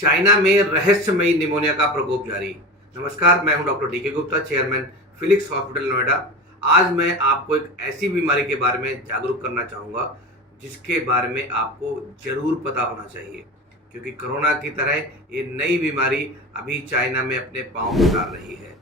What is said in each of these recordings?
China में रहस्यमयी pneumonia का प्रकोप जारी। नमस्कार, मैं हूं doctor D K Gupta, chairman Felix hospital Noida. आज मैं आपको एक ऐसी बीमारी के बारे में जागरूक करना चाहूँगा जिसके बारे में आपको ज़रूर पता होना चाहिए, क्योंकि कोरोना की तरह ये नई बीमारी अभी चाइना में अपने पाँव उतार रही है।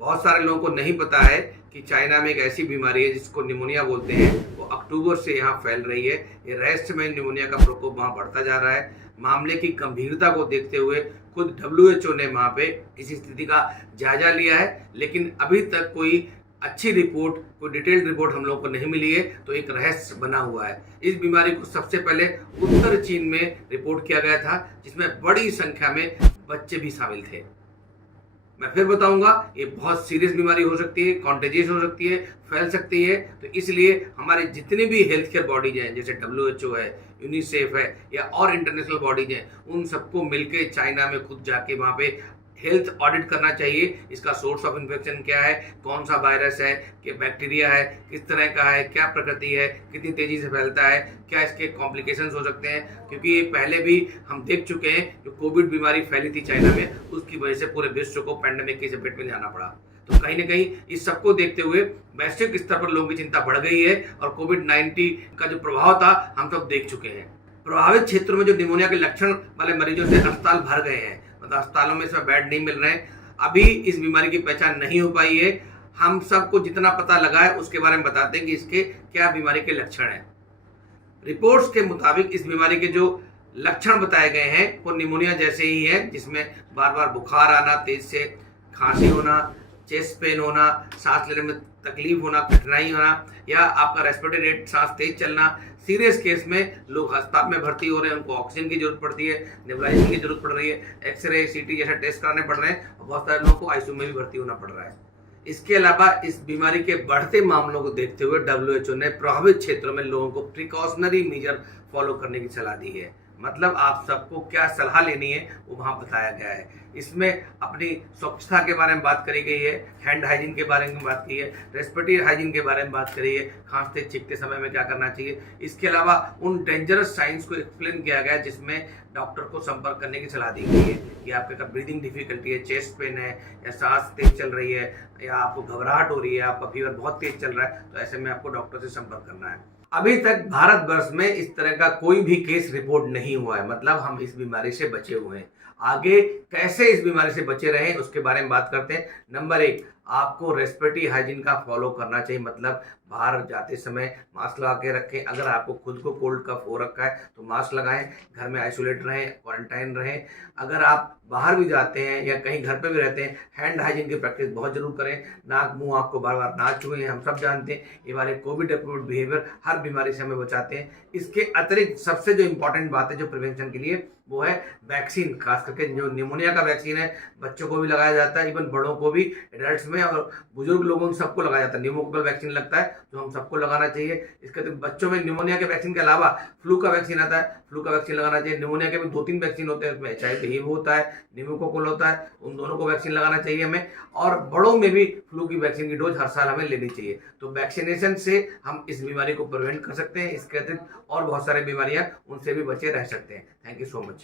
बहुत सारे लोगों को नहीं पता है कि चाइना में एक ऐसी बीमारी है जिसको निमोनिया बोलते हैं, वो अक्टूबर से यहाँ फैल रही है। ये रहस्यमय निमोनिया का प्रकोप वहाँ बढ़ता जा रहा है। मामले की गंभीरता को देखते हुए खुद WHO ने वहाँ पे इस स्थिति का जायजा लिया है, लेकिन अभी तक कोई अच्छी रिपोर्ट, कोई डिटेल्ड रिपोर्ट हम लोगों को नहीं मिली है, तो एक रहस्य बना हुआ है। इस बीमारी को सबसे पहले उत्तर चीन में रिपोर्ट किया गया था, जिसमें बड़ी संख्या में बच्चे भी शामिल थे। मैं फिर बताऊंगा, ये बहुत सीरियस बीमारी हो सकती है, कॉन्टेजियस हो सकती है, फैल सकती है। तो इसलिए हमारे जितने भी हेल्थ केयर बॉडीज हैं, जैसे WHO है, यूनिसेफ है या और इंटरनेशनल बॉडीज हैं, उन सबको मिलकर चाइना में खुद जाके वहाँ पे हेल्थ ऑडिट करना चाहिए। इसका सोर्स ऑफ इन्फेक्शन क्या है, कौन सा वायरस है, कि बैक्टीरिया है, किस तरह का है, क्या प्रकृति है, कितनी तेजी से फैलता है, क्या इसके कॉम्प्लिकेशंस हो सकते हैं। क्योंकि ये पहले भी हम देख चुके हैं, जो कोविड बीमारी फैली थी चाइना में, उसकी वजह से पूरे विश्व को पैंडेमिक की चपेट में जाना पड़ा। तो कहीं ना कहीं इस सबको देखते हुए वैश्विक स्तर पर लोगों की चिंता बढ़ गई है और कोविड-19 का जो प्रभाव था हम सब देख चुके हैं। प्रभावित क्षेत्रों में जो निमोनिया के लक्षण वाले मरीजों से अस्पताल भर गए हैं, मतलब अस्पतालों में इसमें बेड नहीं मिल रहे हैं। अभी इस बीमारी की पहचान नहीं हो पाई है। हम सबको जितना पता लगा है उसके बारे में बताते हैं कि इसके क्या बीमारी के लक्षण हैं। रिपोर्ट्स के मुताबिक इस बीमारी के जो लक्षण बताए गए हैं वो निमोनिया जैसे ही है, जिसमें बार बार बुखार आना, तेज से खांसी होना, चेस्ट पेन होना, सांस लेने में तकलीफ होना, कठिनाई होना, या आपका रेस्पिरेटरी रेट, सांस तेज चलना। सीरियस केस में लोग अस्पताल में भर्ती हो रहे हैं, उनको ऑक्सीजन की जरूरत पड़ती है, नेबुलाइजेशन की जरूरत पड़ रही है, एक्सरे, CT जैसे टेस्ट कराने पड़ रहे हैं, और बहुत सारे लोगों को ICU में भी भर्ती होना पड़ रहा है। इसके अलावा इस बीमारी के बढ़ते मामलों को देखते हुए WHO ने प्रभावित क्षेत्रों में लोगों को प्रिकॉशनरी मेजर फॉलो करने की सलाह दी है। मतलब आप सबको क्या सलाह लेनी है वो वहाँ बताया गया है। इसमें अपनी स्वच्छता के बारे में बात करी गई है, हैंड हाइजीन के बारे में बात की है, रेस्पिरेटरी हाइजीन के बारे में बात करी है, खांसते छींकते समय में क्या करना चाहिए। इसके अलावा उन डेंजरस साइंस को एक्सप्लेन किया गया जिसमें डॉक्टर को संपर्क करने की सलाह दी गई है कि आपके का ब्रीदिंग डिफिकल्टी है, चेस्ट पेन है, या सांस तेज चल रही है, या आपको घबराहट हो रही है, आपका फीवर बहुत तेज चल रहा है, तो ऐसे में आपको डॉक्टर से संपर्क करना है। अभी तक भारतवर्ष में इस तरह का कोई भी केस रिपोर्ट नहीं हुआ है, मतलब हम इस बीमारी से बचे हुए हैं। आगे कैसे इस बीमारी से बचे रहें उसके बारे में बात करते हैं। नंबर 1, आपको रेस्पिरेटरी हाइजीन का फॉलो करना चाहिए, मतलब बाहर जाते समय मास्क लगा के रखें। अगर आपको खुद को कोल्ड कफ हो रखा है तो मास्क लगाएं, घर में आइसोलेट रहें, क्वारंटाइन रहें। अगर आप बाहर भी जाते हैं या कहीं घर पे भी रहते हैं, हैंड हाइजीन की प्रैक्टिस बहुत जरूर करें। नाक मुंह आपको बार बार ना छुएं, हम सब जानते हैं ये वाले कोविड अप्रूव्ड बिहेवियर हर बीमारी से हमें बचाते हैं। इसके अतिरिक्त सबसे जो इंपॉर्टेंट बात है जो प्रिवेंशन के लिए, वो है वैक्सीन। खास करके जो निमोनिया का वैक्सीन है, बच्चों को भी लगाया जाता है, इवन बड़ों को भी, एडल्ट्स में और बुजुर्ग लोगों को सबको लगाया जाता है। निमोकोकल वैक्सीन लगता है जो हम सबको लगाना चाहिए। इसके अतिरिक्त बच्चों में निमोनिया के वैक्सीन के अलावा फ्लू का वैक्सीन आता है, फ्लू का वैक्सीन लगाना चाहिए। निमोनिया के भी 2-3 वैक्सीन होते हैं, उसमें HIV होता है, निमोकोकल होता है, उन दोनों को वैक्सीन लगाना चाहिए हमें। और बड़ों में भी फ्लू की वैक्सीन की डोज हर साल हमें लेनी चाहिए। तो वैक्सीनेशन से हम इस बीमारी को प्रिवेंट कर सकते हैं। इसके अतिरिक्त और बहुत सारी बीमारियां उनसे भी बचे रह सकते हैं। Thank you so much.